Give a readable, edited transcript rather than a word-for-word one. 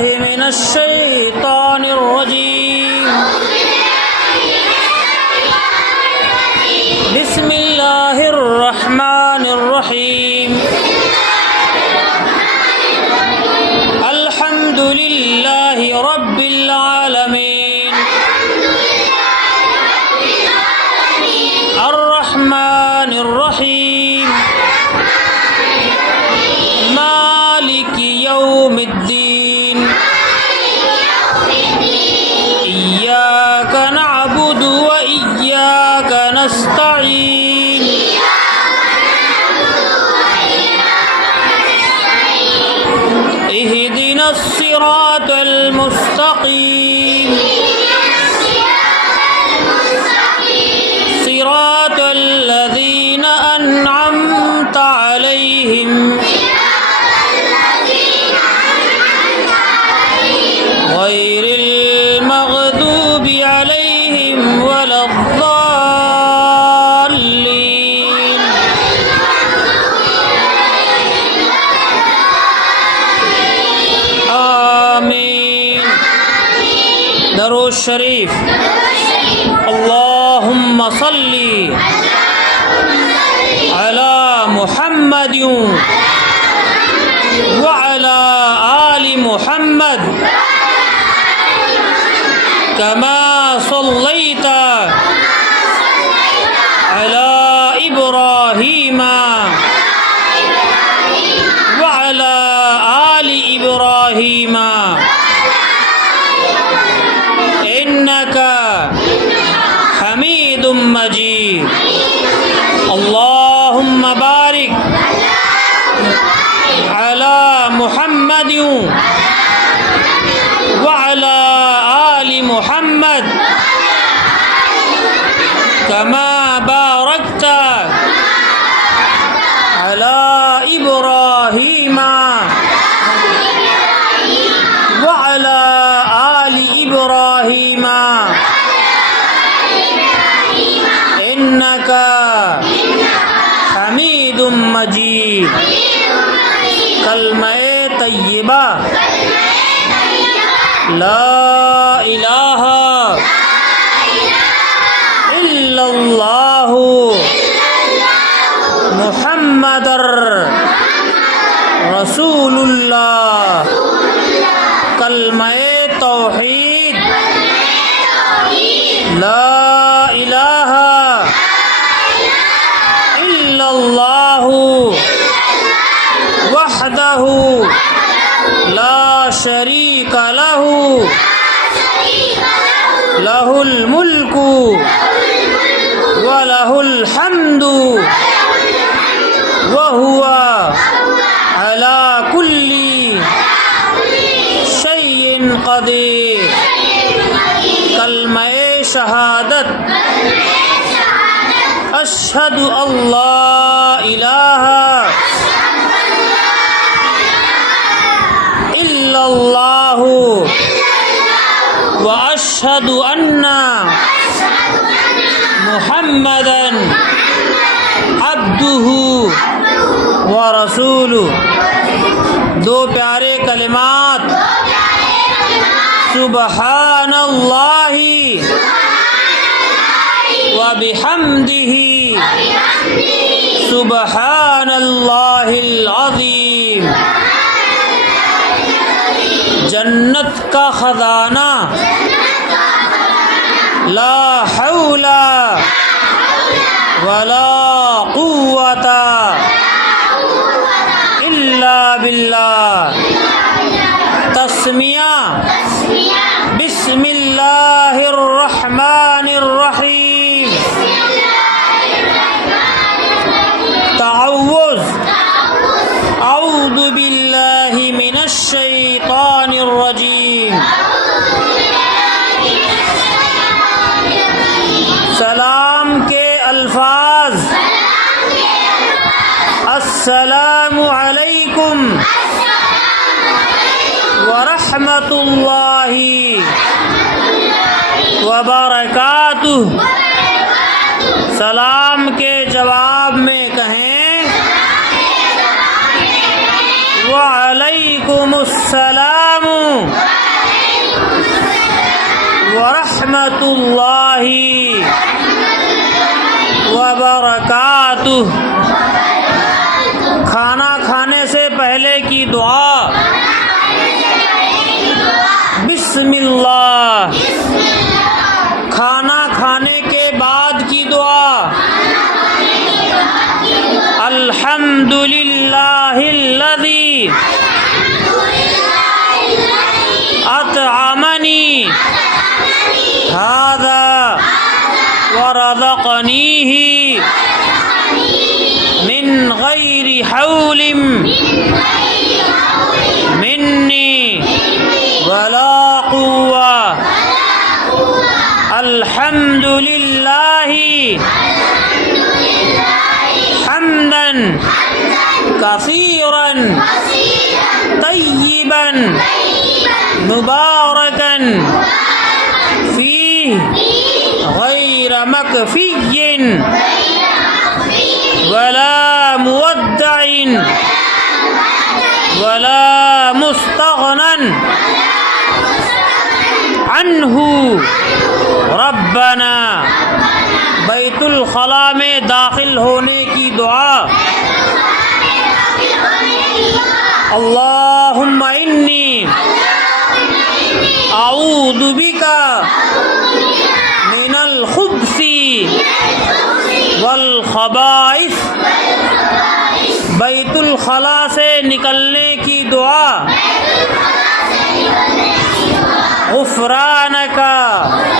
बिल्लाहि मिनश शैतानिर रजीम। बिस्मिल्लाहिर रहमानिर रहीम। अल्हम्दुलिल्लाहि रब्बिल आलमीन। अर्रहमानिर रहीम। मालिकि यौमिद्दीन। इय्याका नअबुदु व इय्याका नस्तईन। इहदिनस सिरातल मुस्तकीम। सिरातल लज़ीना अन्अमता अलैहिम गैरिल मग़दूबि अलैहिम वलद्दाल्लीन। आमीन। दरूद शरीफ। अल्लाहुम्मा सल्ली अला मुहम्मदिन व अला आलि मुहम्मद कमा सल्लैता अला इब्राहीम व अला आलि इब्राहीम इन्नका हमीदुम मजीद। अल्लाहुम्मा बारिक अला मुहम्मदिन व अला आलि मुहम्मद कमा बारकता अला इब्राहीम व अला आलि इब्राहीम इन्नका हमीदुम मजीद। कलमे तय्यबा ला इलाहा इल्लल्लाहु मुहम्मदुर रसूलुल्लाह। कलमे तौहीद ला इलाहा इल्लल्लाहु वहदहु ला शरीका लहु लहुल मुल्कु व लहुल हम्दु व हुवा अला कुल्ली शैइन क़दीर। कलमे शहादत अशहदु अल्ला इलाहा इल्लल्लाहु व अशहदु अन्ना मुहम्मदन अब्दुहु व रसूलुहु। दो प्यारे कलिमात सुबहानल्लाहि व बिहम्दिही सुबहानल्लाहिल अज़ीम। जन्नत का खजाना ला हौला वला कुव्वता इल्ला बिल्लाह। तस्मिया बिस्मिल्लाहिर रहमानिर रहीम। तअव्वुज़ अऊज़ु बिल्लाहि मिनश शैतानिर रजीम। सलाम के अल्फाज अस्सलामु अलैकुम व रहमतुल्लाहि व बरकातुहू। सलाम के जवाब में कहें व वालैकुमुस्सलाम वरहमतुल्लाहि वबरकातुह। खाना खाने से पहले की दुआ बिस्मिल्लाह। खाना खाने के बाद की दुआ अल्हम्दुलिल्लाहिल्लज़ी अतअमनी हाज़ा वरज़क़नीही मिन गैरि हौलिम मिन्नी वला कुव्वा। अल्हम्दुलिल्लाहि हम्दन कसीरन तय्यिबन मुबारकन फीह गैर मकफिय्यिन वला मुवद्दइन वला मुस्तगनन अन्हु। रब्बना बैतुल खला में दाखिल होने की दुआ अल्लाहुम्मा इन्नी अऊदु बिका मिनल खुब्सी वल खबाइस। बैतुल खला से निकलने की दुआ गुफरानका